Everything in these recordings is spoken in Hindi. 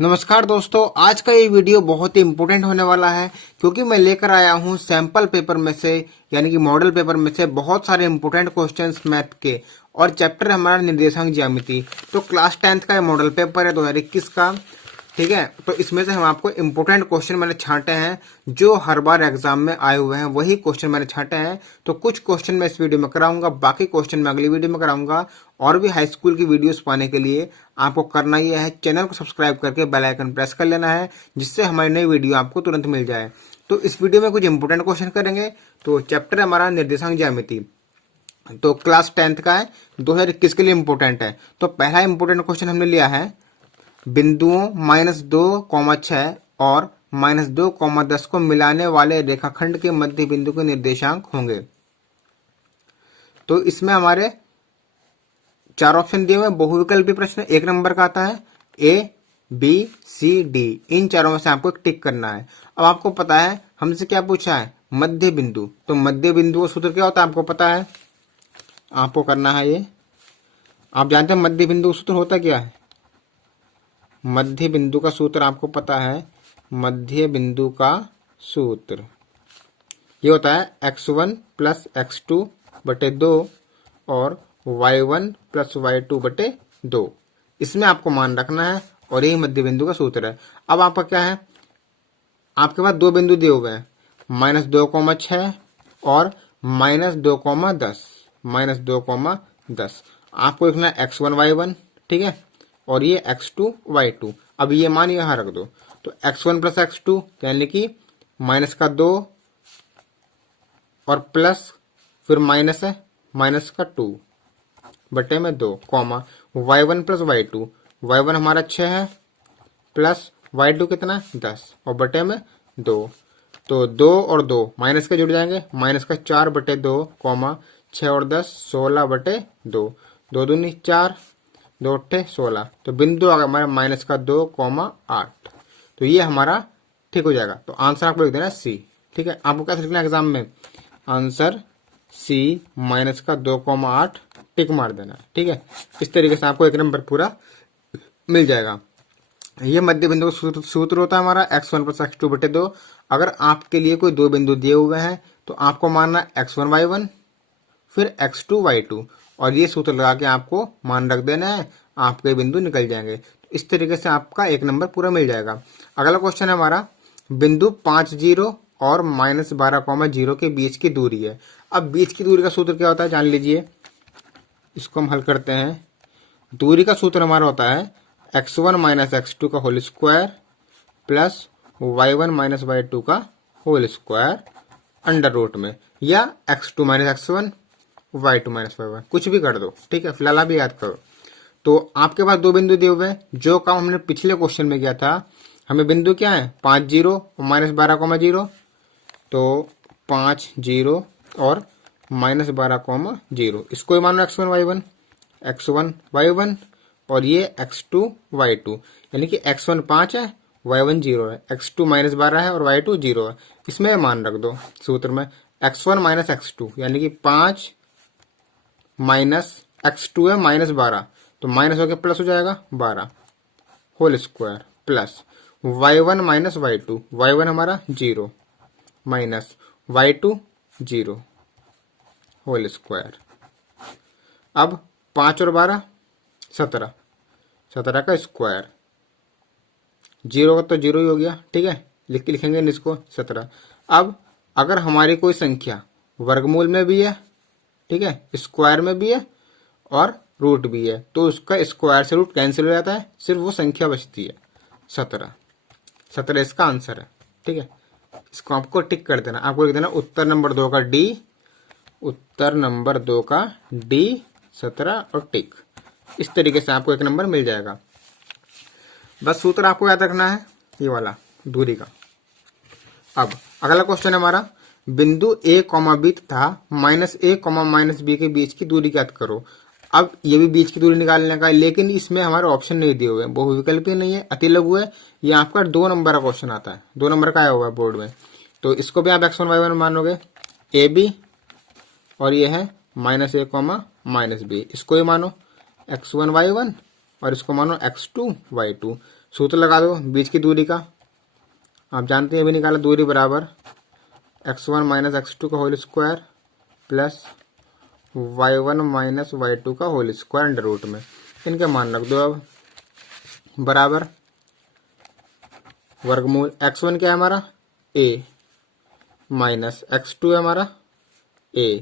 नमस्कार दोस्तों, आज का ये वीडियो बहुत ही इम्पोर्टेंट होने वाला है क्योंकि मैं लेकर आया हूँ सैंपल पेपर में से यानी कि मॉडल पेपर में से बहुत सारे इम्पोर्टेंट क्वेश्चंस मैथ के। और चैप्टर हमारा निर्देशांक ज्यामिति। तो क्लास 10th का ये मॉडल पेपर है 2021 का। ठीक है, तो इसमें से हम आपको इम्पोर्टेंट क्वेश्चन मैंने छांटे हैं जो हर बार एग्जाम में आए हुए हैं, वही क्वेश्चन मैंने छांटे हैं। तो कुछ क्वेश्चन मैं इस वीडियो में कराऊंगा, बाकी क्वेश्चन मैं अगली वीडियो में कराऊंगा। और भी हाई स्कूल की वीडियोस पाने के लिए आपको करना ये है, चैनल को सब्सक्राइब करके बेल आइकन प्रेस कर लेना है, जिससे हमारी नई वीडियो आपको तुरंत मिल जाए। तो इस वीडियो में कुछ इंपोर्टेंट क्वेश्चन करेंगे। तो चैप्टर हमारा निर्देशांक ज्यामिति, तो क्लास 10th का है, 2021 के लिए इंपोर्टेंट है। तो पहला इंपोर्टेंट क्वेश्चन हमने लिया है, बिंदुओं -2,6 और -2,10 को मिलाने वाले रेखाखंड के मध्य बिंदु के निर्देशांक होंगे। तो इसमें हमारे चार ऑप्शन दिए हुए हैं, बहुविकल्पी प्रश्न। एक नंबर का आता है A, B, C, D। इन चारों में से आपको एक टिक करना है। अब आपको पता है हमसे क्या पूछा है, मध्य बिंदु। तो मध्य बिंदु का सूत्र क्या होता है आपको पता है, आपको करना है ये। आप जानते हैं मध्य बिंदु का सूत्र होता क्या है? मध्य बिंदु का सूत्र आपको पता है, मध्य बिंदु का सूत्र ये होता है x1 प्लस x2 बटे 2 और y1 प्लस y2 बटे 2। इसमें आपको मान रखना है और यही मध्य बिंदु का सूत्र है। अब आपका क्या है, आपके पास दो बिंदु दिए हुए हैं, -2,6 और -2,10। -2,10 आपको लिखना है x1 y1, ठीक है, और ये x2 y2। अब ये मान यहाँ रख दो, तो x1 प्लस x2 यानी कि माइनस का 2 और प्लस फिर माइनस है माइनस का 2 बटे में 2 comma y1 plus y2। y1 हमारा 6 है प्लस y2 कितना है 10 और बटे में 2। तो 2 और 2 माइनस के जुड़ जाएंगे, माइनस का 4 बटे 2 कॉमा 6 और 10 16 बटे 2। 2 दूनी 4, 2 अट्ठे 16। तो बिंदु आ गया हमारा माइनस का 2,8। तो ये हमारा ठीक हो जाएगा। तो आंसर आपको लिख देना है सी। ठीक है, आपको कैसे लिखना है एग्जाम में, आंसर सी माइनस का 2,8 टिक मार देना है। ठीक है, इस तरीके से आपको एक नंबर पूरा मिल जाएगा। ये मध्य बिंदु का सूत्र होता है हमारा x1 प्लस x2 बटे 2। अगर आपके लिए कोई दो बिंदु दिए हुए हैं तो आपको मानना x1 y1 फिर x2 y2 और ये सूत्र लगा के आपको मान रख देना है, आपके बिंदु निकल जाएंगे। तो इस तरीके से आपका एक नंबर पूरा मिल जाएगा। अगला क्वेश्चन है हमारा, बिंदु 5 0 और -12,0 के बीच की दूरी है। अब बीच की दूरी का सूत्र क्या होता है जान लीजिए, इसको हम हल करते हैं। दूरी का सूत्र हमारा होता है x1 माइनस x2 का whole square plus y1 minus y2 का होल स्क्वायर अंडर रूट में, या x2 minus x1 y2 minus y1, कुछ भी कर दो। ठीक है, फिलहाल भी याद करो। तो आपके पास दो बिंदु दिए हुए हैं, जो काम हमने पिछले क्वेश्चन में किया था। हमें बिंदु क्या है 5 0 और -12,0। तो 5 0 और -12,0, इसको ही मानो x1 y1 और ये x2 y2, यानी कि x1 5 है y1 0 है, x2 -12 है और y2 0 है। इसमें मान रख दो सूत्र में, x1 माइनस x2 यानी कि 5 माइनस x2 है -12, तो माइनस होकर प्लस हो जाएगा 12 whole square plus y1 minus y1 हमारा 0 माइनस y2 0 होल स्क्वायर। अब 5 और 12 17, 17 का स्क्वायर, 0 का तो 0 ही हो गया। ठीक है, लिखेंगे इसको 17। अब अगर हमारी कोई संख्या वर्गमूल में भी है, ठीक है, स्क्वायर में भी है और रूट भी है, तो उसका स्क्वायर से रूट कैंसिल हो जाता है, सिर्फ वो संख्या बचती है 17 इसका आंसर है। ठीक है, इसको आपको टिक कर देना, आपको लिख देना उत्तर नंबर 2 का डी, उत्तर नंबर 2 का डी 17 और टिक। इस तरीके से आपको एक नंबर मिल जाएगा। बस सूत्र आपको याद रखना है ये वाला दूरी का। अब अगला क्वेश्चन है हमारा, बिंदु a, b तथा -a, -b के बीच की दूरी ज्ञात करो। अब ये भी बीच की दूरी निकालने का है, लेकिन इसमें हमारे ऑप्शन नहीं दिए हुए हैं, बहुविकल्पी नहीं है, अति लघु है। ये आपका 2 नंबर का क्वेश्चन आता है, 2 नंबर का आया हुआ है बोर्ड में। तो इसको भी आप x1 y1 मानोगे, ए बी, और ये है -a, -b, इसको ही मानो x1 y1 और इसको मानो x2 y2। सूत्र लगा दो बीच की दूरी का, आप जानते हैं अभी निकाला, दूरी बराबर x1 माइनस x2 का whole square plus y1 minus y2 का होल स्क्वायर अंडर रूट में। इनके मान रख दो अब, बराबर वर्गमूल x1 क्या है हमारा a माइनस x2 है हमारा a,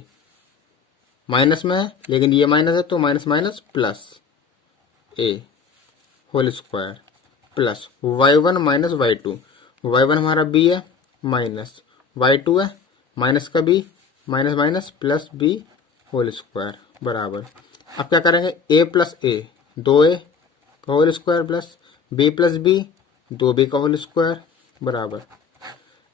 माइनस में है लेकिन ये माइनस है तो minus minus plus a whole square plus y1 minus y2, y1 हमारा b है माइनस y2 है माइनस का b, minus minus plus b whole square बराबर। अब क्या करेंगे a प्लस a 2a का whole square plus b plus b 2b का होल स्क्वायर बराबर।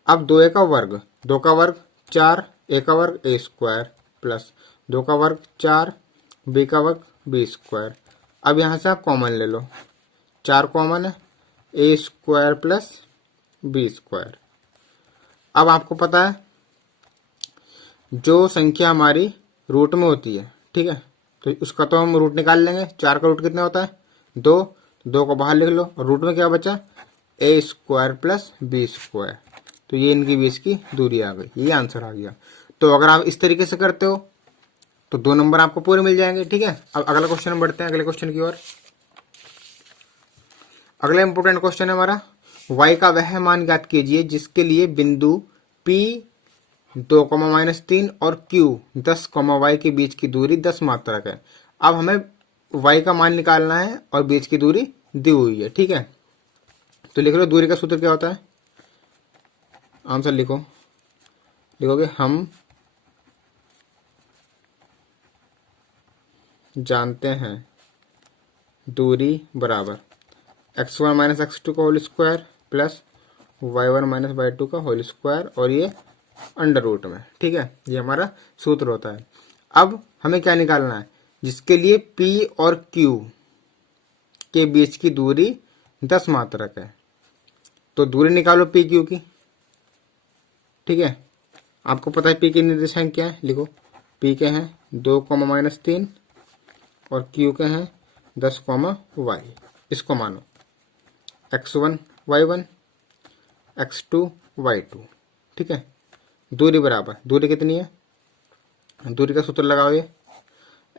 अब 2a का वर्ग 2 का वर्ग 4, a का वर्ग a स्क्वायर प्लस 2 का वर्ग 4, b का वर्ग b स्क्वायर। अब यहाँ से आप कॉमन ले लो, 4 कॉमन है a square plus b square. अब आपको पता है जो संख्या हमारी रूट में होती है, ठीक है, तो उसका तो हम रूट निकाल लेंगे। 4 का रूट कितना होता है 2, 2 को बाहर लिख लो और रूट में क्या बचा a square plus b square. तो ये इनकी बीच की दूरी आ गई, ये आंसर आ गया। तो अगर आप इस तरीके से करते हो तो 2 नंबर आपको पूरे मिल जाएंगे, ठीक है। अब अगला क्वेश्चन बढ़ते हैं, अगले क्वेश्चन की ओर। अगला इंपोर्टेंट क्वेश्चन है हमारा, y का वह मान ज्ञात कीजिए जिसके लिए बिंदु P 2,-3 और Q 10, y के बीच की दूरी 10 मात्रक है। अब हमें y का मान निकालना है और बीच की दूरी दी हुई है, ठीक है। तो लिख लो दूरी का सूत्र क्या होता है, आंसर लिखो, लिखोगे हम जानते हैं दूरी बराबर x1 माइनस x2 का whole square plus y1 minus y2 का होल स्क्वायर और ये अंडर रूट में, ठीक है। ये हमारा सूत्र होता है। अब हमें क्या निकालना है, जिसके लिए P और Q के बीच की दूरी 10 मात्रक है। तो दूरी निकालो P Q की, ठीक है। आपको पता है P के निर्देशांक क्या है, लिखो P के हैं 2,-3 और Q के हैं 10, y। इसको मानो x1 y1 x2 y2, ठीक है। दूरी बराबर, दूरी कितनी है, दूरी का सूत्र लगाओ, ये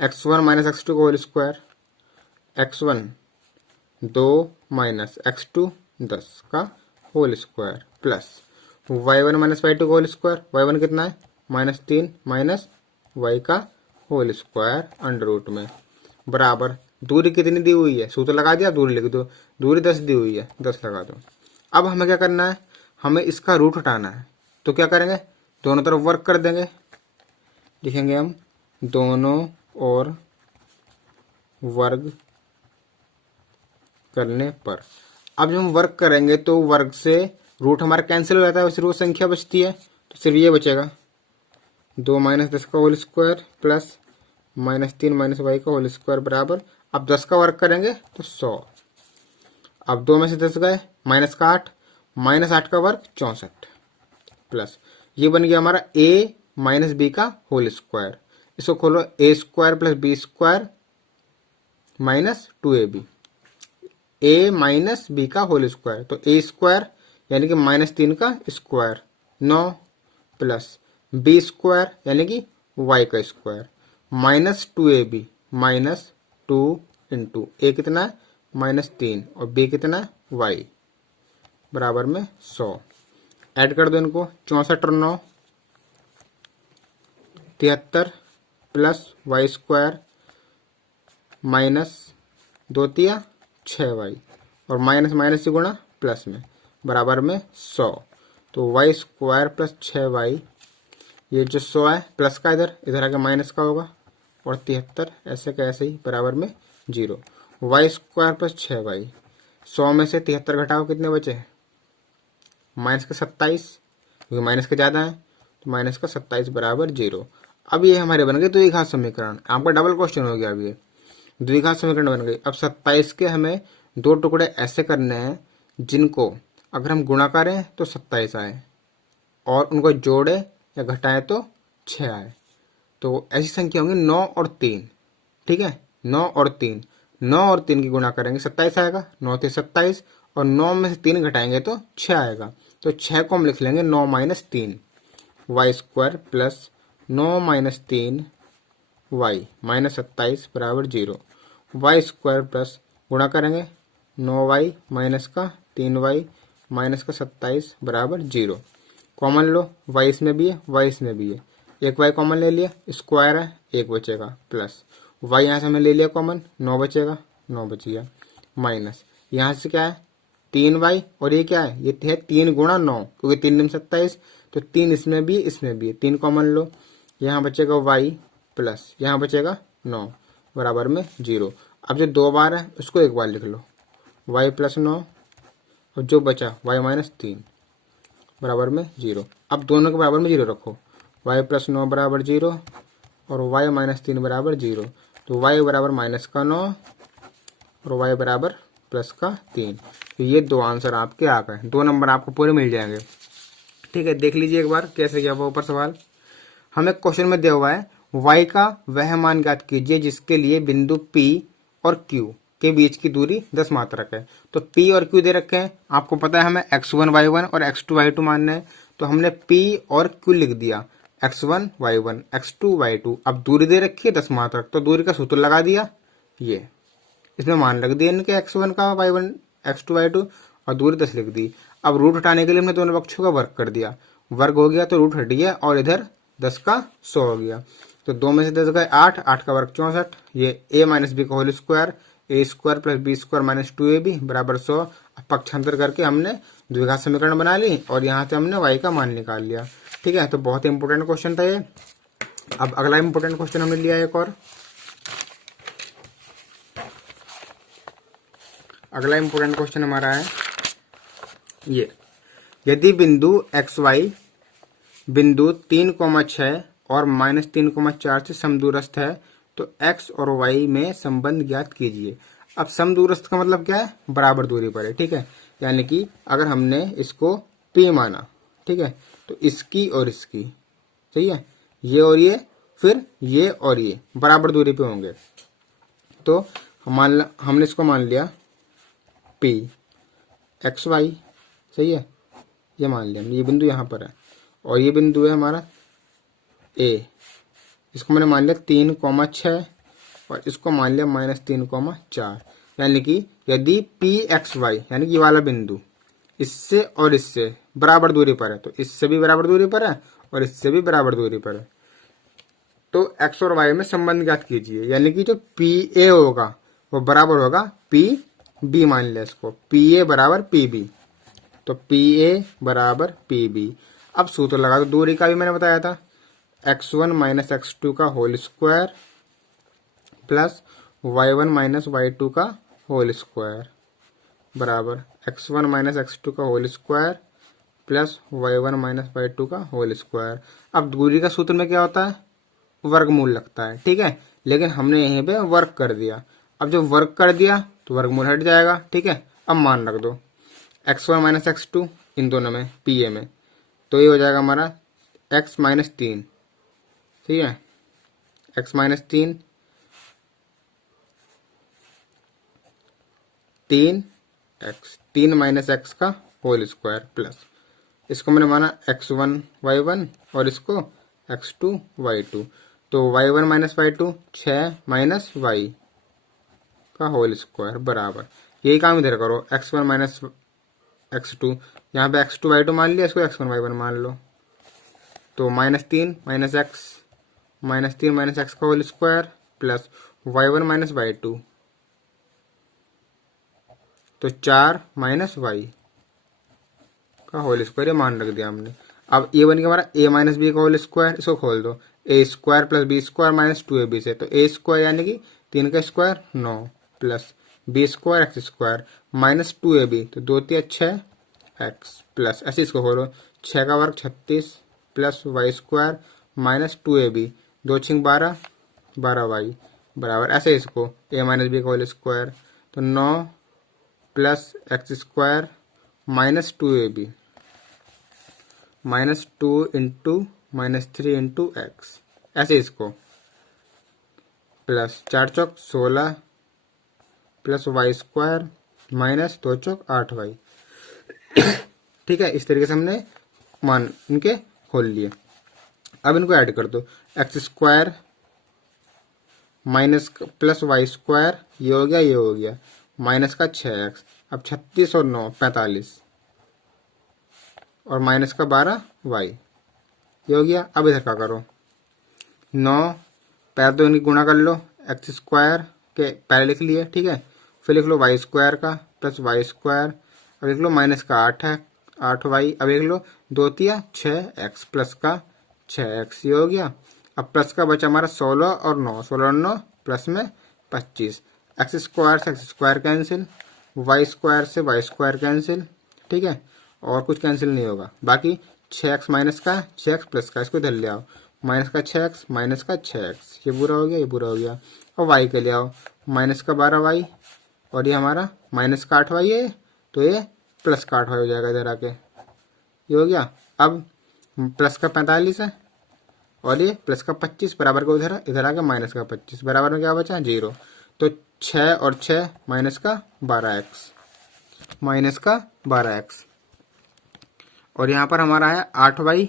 x1 माइनस x2 का whole square, x1 2 minus x2 10 का whole square plus y1 minus y2 का होल स्क्वायर, y1 कितना है -3 माइनस y का होल स्क्वायर अंडर रूट में बराबर। दूरी कितनी दी हुई है, सूत्र लगा दिया, दूरी लिख दो, दूरी 10 दी हुई है, 10 लगा दो। अब हमें क्या करना है, हमें इसका रूट हटाना है। तो क्या करेंगे, दोनों तरफ वर्क कर देंगे, लिखेंगे हम दोनों और वर्ग करने पर। अब जब हम वर्क करेंगे तो वर्ग से रूट हमारा कैंसिल हो जाता है, सिर्फ वो संख्या बचती है, तो सिर्फ ये बचेगा 2 माइनस 10 का whole square plus -3 minus y का होल स्क्वायर बराबर। अब 10 का वर्क करेंगे तो 100। अब 2 में से 10 गए, माइनस का 8, -8 का वर्क 64 प्लस ये बन गया हमारा a माइनस बी का होल स्क्वायर। इसको खोलो, a square plus B square minus 2ab, a minus B का होल स्क्वायर, तो a स्क्वायर यानी कि -3 का स्क्वायर 9 प्लस b स्क्वायर यानी कि y का square minus 2ab minus 2 into a कितना है -3 और b कितना है y बराबर में 100। ऐड कर दो इनको, 64 और 9 73 प्लस y स्क्वायर माइनस 2 तिया 6y और माइनस माइनस से गुणा प्लस में बराबर में 100। तो y स्क्वायर प्लस 6y, ये जो 100 है प्लस का इधर आके माइनस का होगा और 73 ऐसे का ऐसे ही बराबर में 0। y स्क्वायर प्लस 6y, 100 में से 73 घटाओ, कितने बचे माइनस का 27, क्योंकि माइनस का ज़्यादा है तो माइनस का 27 बराबर 0। अब ये हमारे बन गए द्विघात समीकरण। आपका डबल क्वेश्चन हो गया। अब ये द्विघात समीकरण बन गई। अब 27 के हमें 2 टुकड़े ऐसे करने हैं जिनको अगर हम गुणा करें तो 27 आए और उनको जोड़े या घटाएं तो 6 आए। तो ऐसी संख्या होंगी 9 और 3, ठीक है। 9 और 3 की गुणा करेंगे 27 आएगा, 9 3 27 और 9 में से 3 घटाएंगे तो 6 आएगा। तो 6 को हम लिख लेंगे 9 minus 3 Y square plus 9 minus 3 Y minus 27 बराबर 0। वाई स्क्वायर प्लस गुणा करेंगे 9 वाई माइनस का 3 वाई माइनस का 27 बराबर 0। कॉमन लो, वाई इसमें भी है वाई इसमें भी है, एक वाई कॉमन ले लिया, स्क्वायर है एक बचेगा, प्लस वाई यहाँ से हमने ले लिया कॉमन, 9 बचेगा, 9 बच गया, माइनस यहाँ से क्या है 3 वाई और ये क्या है, ये है 3 गुणा 9 क्योंकि 3 दूनी 27, तो 3 इसमें भी इसमें भी है, 3 कॉमन लो, यहाँ बचेगा वाई प्लस यहाँ बचेगा 9 बराबर में 0। अब जो 2 बार है उसको एक बार लिख लो, वाई प्लस 9 और जो बचा वाई माइनस 3 बराबर में 0। अब दोनों के बराबर में 0 रखो, वाई प्लस 9 बराबर 0 और वाई माइनस 3 बराबर 0। तो वाई बराबर माइनस का 9 और वाई बराबर प्लस का 3। तो ये दो आंसर आपके आ गए, 2 नंबर आपको पूरे मिल जाएंगे। ठीक है, देख लीजिए एक बार कैसे किया हुआ ऊपर सवाल। हमें क्वेश्चन में दिया हुआ है y का वह मान ज्ञात कीजिए जिसके लिए बिंदु P और Q के बीच की दूरी 10 मात्रक है। तो P और Q दे रखे हैं, आपको पता है हमें x1 y1 और x2 y2 मानना है, तो हमने P और Q लिख दिया, x1 y1 x2 y2। अब दूरी दे रखी है 10 मात्रक, तो दूरी का सूत्र लगा दिया, ये इसमें मान रख दिया इनके x1 का y1 x2 y2 और दूरी 10 लिख दी। अब रूट हटाने के लिए हमने दोनों पक्षों का वर्ग कर दिया, वर्ग हो गया तो रूट हट गया और इधर 10 का 100 हो गया। तो 2 में से 10 गए 8, 8 का वर्ग 64, ये a माइनस बी का whole square, A square plus B square minus 2ab बराबर 100। अब पक्षांतर करके हमने द्विघात समीकरण बना ली और यहाँ से हमने y का मान निकाल लिया। ठीक है, तो बहुत ही इंपॉर्टेंट क्वेश्चन था ये। अब अगला इंपॉर्टेंट क्वेश्चन हमने लिया एक और, अगला इंपॉर्टेंट क्वेश्चन हमारा है ये, यदि बिंदु एक्स वाई बिंदु 3,6 और -3,4 से समदूरस्थ है तो x और y में संबंध ज्ञात कीजिए। अब समदूरस्थ का मतलब क्या है, बराबर दूरी पर है। ठीक है, यानी कि अगर हमने इसको p माना, ठीक है, तो इसकी और इसकी, सही है, ये और ये, फिर ये और ये बराबर दूरी पे होंगे। तो हमने इसको मान लिया p एक्स वाई, सही है, ये मान लिया, ये बिंदु यहाँ पर है और ये बिंदु है हमारा a, इसको मैंने मान लिया 3,6 और इसको मान लिया -3,4। यानी कि यदि p एक्स वाई यानी कि ये वाला बिंदु इससे और इससे बराबर दूरी पर है, तो इससे भी बराबर दूरी पर है और इससे भी बराबर दूरी पर है, तो x और y में संबंध ज्ञात कीजिए। यानी कि जो पी ए होगा वो बराबर होगा पी बी, मान लिया इसको पी ए बराबर पी बी, तो पी ए बराबर पी बी। अब सूत्र लगा दो, दूरी का भी मैंने बताया था, x1 माइनस x2 का whole square plus y1 minus y2 का होल स्क्वायर बराबर x1 माइनस x2 का whole square plus y1 minus y2 का होल स्क्वायर। अब दूरी का सूत्र में क्या होता है, वर्गमूल लगता है। ठीक है, लेकिन हमने यहीं पे वर्ग कर दिया, अब जब वर्ग कर दिया तो वर्गमूल हट जाएगा। ठीक है, अब मान रख दो x1 माइनस x2 इन दोनों में पी ए में, तो ये हो जाएगा हमारा x माइनस 3, ठीक है, x माइनस 3 3 माइनस x का होल स्क्वायर प्लस इसको मैंने माना x1 y1 और इसको x2 y2, तो y1 minus y2 6 minus y का होल स्क्वायर बराबर, यही काम इधर करो, x1 माइनस x2, यहाँ पे x2 y2 मान लिया, इसको x1 y1 मान लो, तो -3 माइनस x का whole square plus y1 minus y2, तो 4 माइनस y का होल स्क्वायर, ये मान रख दिया हमने। अब ये बन गया हमारा a माइनस बी का होल स्क्वायर, इसको खोल दो, A square plus B square minus 2ab से, तो ए स्क्वायर यानी कि 3 का square 9 plus B square X square minus 2ab, तो 2 3 6 एक्स प्लस ऐसे इसको खोलो, 6 का वर्ग 36 plus Y square minus 2ab, 2 6 12 12y बराबर ऐसे इसको a माइनस बी का होल स्क्वायर, तो 9 plus x square minus 2ab minus 2 into minus 3 into x, ऐसे इसको प्लस 4 चौक 16 प्लस वाई स्क्वायर माइनस 2 चौक 8y। ठीक है, इस तरीके से हमने मान इनके खोल लिए। अब इनको ऐड कर दो, X square minus plus Y square, ये हो गया, ये हो गया, माइनस का 6x। अब 36 और 9 45 और माइनस का 12y, ये हो गया। अब इधर का करो, 9 पहले तो इनकी गुणा कर लो, एक्स स्क्वायर के पहले लिख लिए, ठीक है, फिर लिख लो वाई स्क्वायर का प्लस वाई स्क्वायर, अब लिख लो माइनस का 8 है 8y, अब लिख लो 2 तिया 6x प्लस का 6x, ये हो गया। अब प्लस का बचा हमारा 16 और 9, 16 और 9 प्लस में 25, एक्स स्क्वायर से X square cancel, Y square से वाई स्क्वायर कैंसिल, ठीक है, और कुछ कैंसिल नहीं होगा। बाकी 6x माइनस का 6x प्लस का, इसको इधर ले आओ, माइनस का 6x माइनस का 6x, ये पूरा हो गया, ये पूरा हो गया। और y के ले आओ, माइनस का 12y और ये हमारा माइनस का 8y है, तो ये प्लस का 8y हो जाएगा इधर आके, ये हो गया। अब प्लस का 45 है और ये प्लस का 25 बराबर को इधर इधर आके माइनस का 25, बराबर में क्या बचा 0। तो 6 और 6 माइनस का 12x, माइनस का 12x, और यहाँ पर हमारा है 8y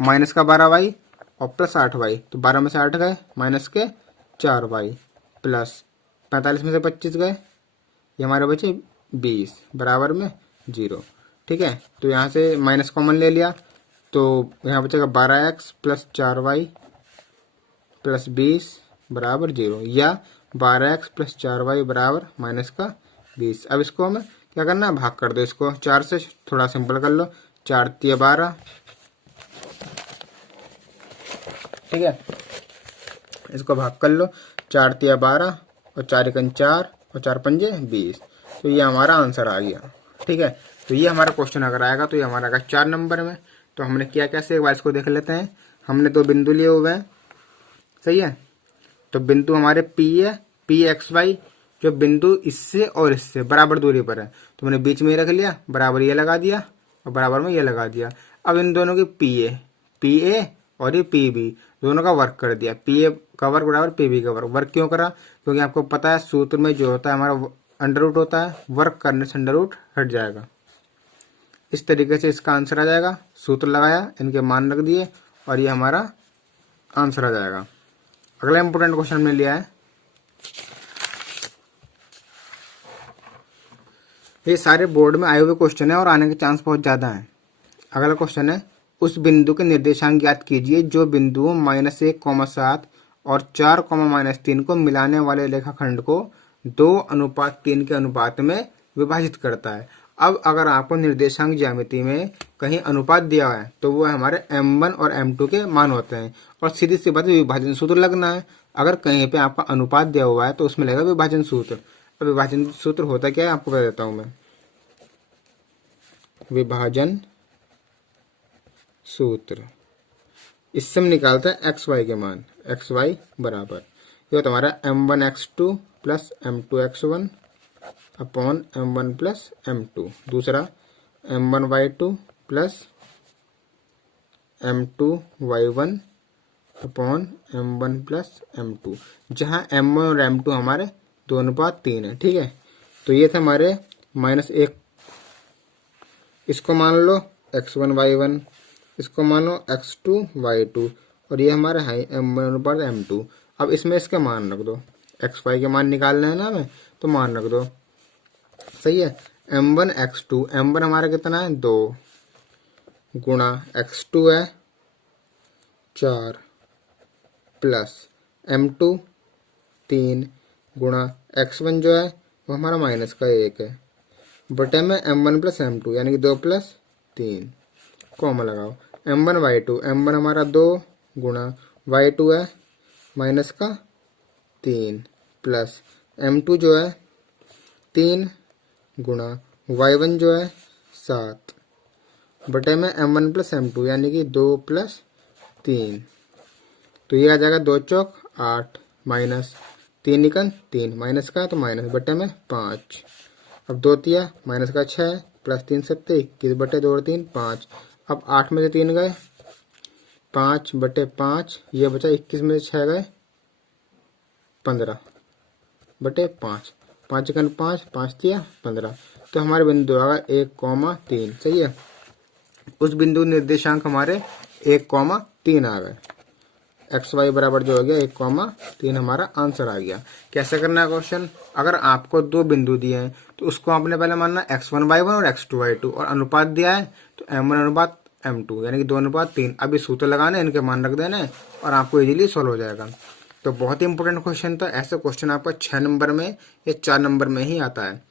माइनस का 12y और प्लस 8y, तो 12 में से 8 गए, माइनस के 4y प्लस 45 में से 25 गए, ये हमारे बचे 20 बराबर में 0। ठीक है, तो यहाँ से माइनस कॉमन ले लिया, तो यहाँ बचेगा 12x प्लस 4y प्लस 20 बराबर 0, या 12x प्लस 4y बराबर माइनस का 20। अब इसको हमें क्या करना है, भाग कर दो इसको 4 से, थोड़ा सिंपल कर लो, 4 तिया 12, ठीक है, इसको भाग कर लो, 4 तिया 12 और 4 एकन 4 और 4 पंजे 20, तो ये हमारा आंसर आ गया। ठीक है, तो ये हमारा क्वेश्चन अगर आएगा तो ये हमारा आएगा 4 नंबर में। तो हमने क्या कैसे, एक बार इसको देख लेते हैं। हमने 2 बिंदु लिए हुए हैं, सही है, तो बिंदु हमारे P है, P एक्स वाई, जो बिंदु इससे और इससे बराबर दूरी पर है, तो मैंने बीच में ही रख लिया, बराबर ये लगा दिया और बराबर में ये लगा दिया। अब इन दोनों की पी ए और ये पी बी दोनों का वर्क कर दिया, पी ए का वर्क बराबर पी बी का वर्क। वर्क क्यों करा, क्योंकि आपको पता है सूत्र में जो होता है हमारा अंडर रूट होता है, वर्क करने से अंडर रूट हट जाएगा। इस तरीके से इसका आंसर आ जाएगा, सूत्र लगाया, इनके मान रख दिए और ये हमारा आंसर आ जाएगा। अगला इंपोर्टेंट क्वेश्चन हमने लिया है, ये सारे बोर्ड में आए हुए क्वेश्चन है और आने के चांस बहुत ज्यादा है। अगला क्वेश्चन है, उस बिंदु के निर्देशांक ज्ञात कीजिए जो बिंदुओं -1,7 और 4,-3 को मिलाने वाले रेखाखंड को 2:3 के अनुपात में विभाजित करता है। अब अगर आपको निर्देशांक ज्यामिति में कहीं अनुपात दिया हुआ है तो वो हमारे m1 और m2 के मान होते हैं, और सीधी सी बात है विभाजन सूत्र लगना है। अगर कहीं पे आपका अनुपात दिया हुआ है तो उसमें लगेगा विभाजन सूत्र। अब विभाजन सूत्र होता क्या है आपको बता देता हूं मैं। विभाजन सूत्र, इससे हम निकालते हैं एक्स वाई के मान, एक्स वाई बराबर ये होता हमारा m1x2 plus m2x1 upon m1 plus m2, दूसरा m1y2 plus m2y1 upon m1 plus m2, जहाँ m1 और m2 हमारे 2:3 है। ठीक है, तो ये थे हमारे -1, इसको मान लो x1 y1, इसको मानो x2 y2, और ये हमारा है m1 पर m2। अब इसमें इसके मान रख दो, x y के मान निकालना है ना हमें, तो मान रख दो, सही है। m1 x2, m1 हमारा कितना है 2 गुणा x2 है 4 प्लस m2 3 गुणा x1 जो है वो हमारा माइनस का 1 है, बटे में m1 प्लस m2 यानी कि 2 प्लस 3, कॉमा लगाओ, m1 y2, m1 हमारा 2 गुणा y2 है माइनस का 3 प्लस m2 जो है 3 गुणा y1 जो है 7 बटे में m1 प्लस m2 यानी कि 2 प्लस 3, तो ये आ जाएगा 2 चौक 8 माइनस 3 निकल 3 माइनस का तो माइनस बटे में 5। अब 2 तिया माइनस का 6 प्लस 3 7 21 बटे 2 और 3 5। अब 8 में से 3 गए 5 बटे 5, ये बचा 21 में से 6 गए 15 बटे 5। 5 एकन 5, 5 तिया 15। तो हमारे बिंदु आएगा 1,3। सही है, उस बिंदु निर्देशांक हमारे 1,3 आ गए। एक्स वाई बराबर जो हो गया 1,3 हमारा आंसर आ गया। कैसे करना है क्वेश्चन, अगर आपको दो बिंदु दिए हैं तो उसको आपने पहले मानना x1y1 और x2y2 और अनुपात दिया है तो m1 अनुपात m2 यानी कि 2:3। अब ये सूत्र लगाने, इनके मान रख देने और आपको इजीली सॉल्व हो जाएगा। तो बहुत ही इंपॉर्टेंट क्वेश्चन था। ऐसे क्वेश्चन आपका 6 नंबर में या 4 नंबर में ही आता है।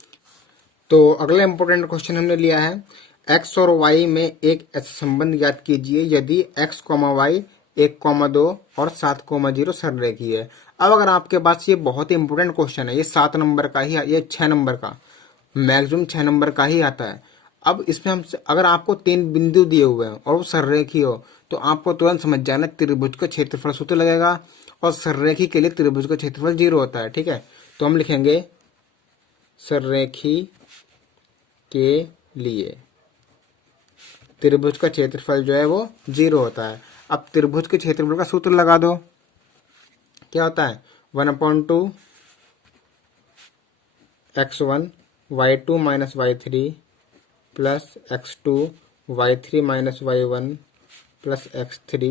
तो अगला इंपॉर्टेंट क्वेश्चन हमने लिया है, x और y में एक ऐसा संबंध ज्ञात कीजिए यदि x, y 1,2 और 7,0 सररेखीय है। अब अगर आपके पास, ये बहुत ही इंपॉर्टेंट क्वेश्चन है, ये 7 नंबर का ही, ये 6 नंबर का, मैक्सिमम 6 नंबर का ही आता है। अब इसमें हम, अगर आपको 3 बिंदु दिए हुए हैं और वो सररेखीय हो तो आपको तुरंत समझ जाना त्रिभुज का क्षेत्रफल सूत्र लगेगा और सररेखी के लिए त्रिभुज का क्षेत्रफल 0 होता है। ठीक है, तो हम लिखेंगे सररेखी के लिए त्रिभुज का क्षेत्रफल जो है वो 0 होता है। अब त्रिभुज के क्षेत्रफल का सूत्र लगा दो, क्या होता है 1/2 x1 y2 minus y3 plus x2 y3 minus y1 plus x3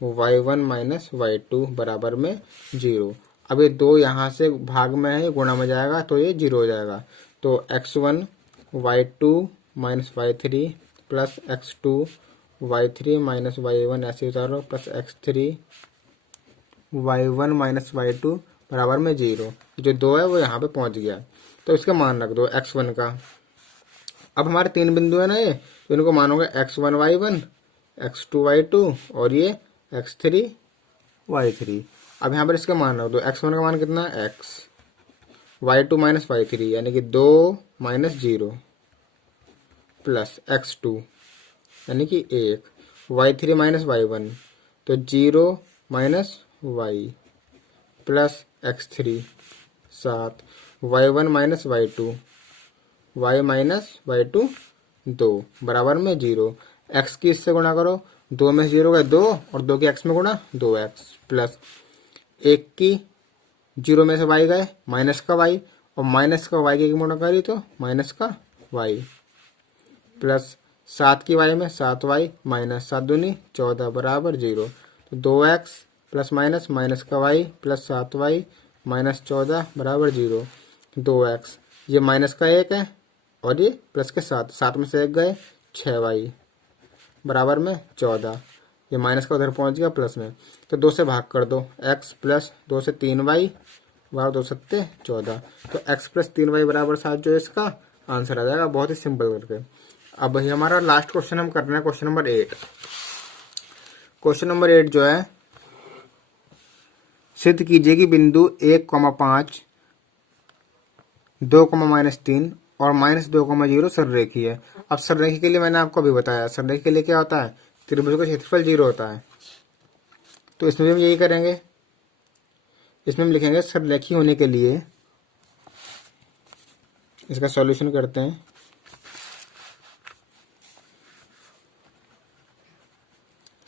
y1 minus y2 बराबर में 0। अब ये दो यहाँ से भाग में है, गुणा में जाएगा तो ये 0 हो जाएगा। तो x1 y2 minus y3 plus x2 y3 minus y1 ऐसे उतारो plus x3 y1 minus y2 बराबर में 0। जो 2 है वो यहाँ पे पहुँच गया। तो इसका मान रख दो x1 का। अब हमारे 3 बिंदु है ना ये, तो इनको मानोगे x1 y1, x2 y2 और ये x3 y3। अब यहाँ पर इसका मान रख दो, x1 का मान कितना है x, y2 माइनस y3 यानी कि 2 माइनस 0 प्लस x2 यानी कि 1, y3 माइनस y1 तो 0 minus y plus x3 7, y1 minus y2 y minus y2 2 बराबर में 0। x की इससे गुणा करो, 2 में 0 गए 2 और 2 की x में गुणा 2x प्लस 1 की 0 में से y गए माइनस का y और माइनस का y की गुणा करी तो माइनस का y प्लस 7 की y में 7y माइनस 7 दूनी 14 बराबर 0। तो 2x प्लस माइनस माइनस का y प्लस 7y माइनस 14 बराबर 0। 2x ये माइनस का 1 है और ये प्लस के 7, 7 में से 1 गए 6y बराबर में 14। ये माइनस का उधर पहुंच गया प्लस में, तो 2 से भाग कर दो, x प्लस 2 से 3y बराबर 2 सत्ते 14। तो x प्लस 3y बराबर 7 जो इसका आंसर आ जाएगा, बहुत ही सिंपल करके। अब वही हमारा लास्ट क्वेश्चन हम कर रहे हैं, क्वेश्चन नंबर 8। क्वेश्चन नंबर 8 जो है, सिद्ध कीजिए कि बिंदु 1,5 2,-3 और -2,0 सररेखी है। अब सररेखी के लिए मैंने आपको अभी बताया, सररेखी के लिए क्या होता है, त्रिभुज का क्षेत्रफल 0 होता है। तो इसमें भी हम यही करेंगे, इसमें हम लिखेंगे सररेखी होने के लिए, इसका सॉल्यूशन करते हैं।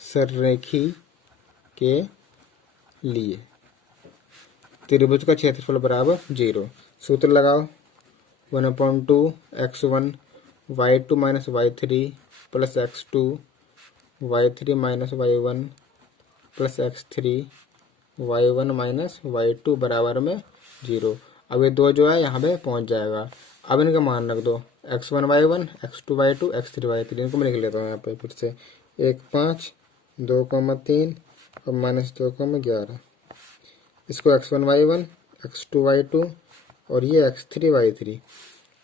सररेखी के लिए त्रिभुज का क्षेत्रफल बराबर 0। सूत्र लगाओ, 1/2 x1 y2 minus y3 plus x2 y3 minus y1 plus x3 y1 minus y2 बराबर में 0। अब ये 2 जो है यहाँ पे पहुँच जाएगा। अब इनका मान रख दो, x1 y1 x2 y2 x3 y3। इनको मैं लिख लेता हूँ यहाँ पे फिर से, 1,5 2,3 और -2,11। इसको x1 y1 x2 y2 और ये x3 y3।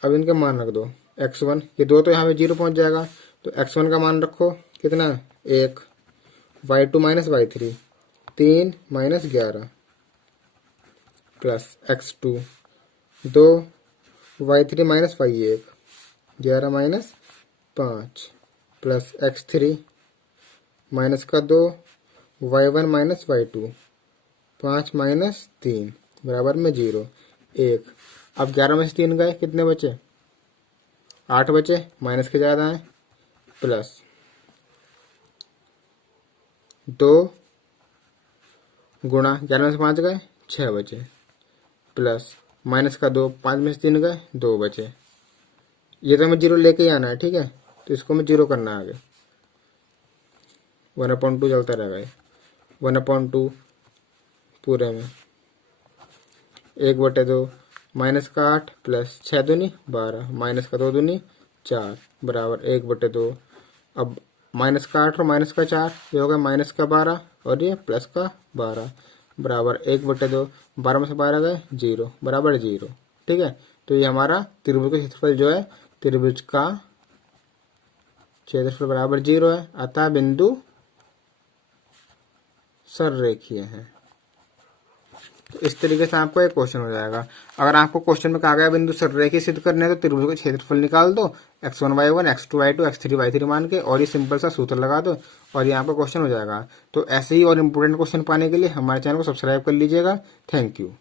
अब इनके मान रख दो, x1 ये 2 तो यहाँ पे 0 पहुँच जाएगा, तो x1 का मान रखो कितना 1, y2 minus y3 3 minus 11 plus x2 2 y3 minus y1 11 minus 5 plus x3 minus का 2 y1 माइनस y2 5 माइनस 3 बराबर में 0 1। अब 11 में से 3 गए, कितने बचे 8 बचे, माइनस के ज़्यादा हैं, प्लस 2 गुणा 11 में से 5 गए 6 बचे, प्लस माइनस का 2, 5 में से 3 गए, 2 बचे। ये तो हमें 0 लेके ही आना है, ठीक है। तो इसको हमें 0 करना है आगे। 1/2 चलता रहेगा ये, 1/2 पूरे में 1/2 माइनस का 8 प्लस 6 दूनी 12 माइनस का 2 दूनी 4 बराबर 1/2। अब माइनस का 8 और माइनस का 4 ये हो गया माइनस का 12 और ये प्लस का 12 बराबर 1/2। 12 में से 12 गए 0 बराबर 0, ठीक है। तो ये हमारा त्रिभुज का क्षेत्रफल जो है, त्रिभुज का क्षेत्रफल बराबर 0 है, अतः बिंदु सररेखीय है। तो इस तरीके से आपको एक क्वेश्चन हो जाएगा। अगर आपको क्वेश्चन में कहा गया बिंदु सररेखीय सिद्ध करने हैं तो त्रिभुज का क्षेत्रफल निकाल दो, x1 y1 x2 y2 x3 y3 मान के, और ये सिंपल सा सूत्र लगा दो और ये आपका क्वेश्चन हो जाएगा। तो ऐसे ही और इम्पोर्टेंट क्वेश्चन पाने के लिए हमारे चैनल को सब्सक्राइब कर लीजिएगा। Thank you.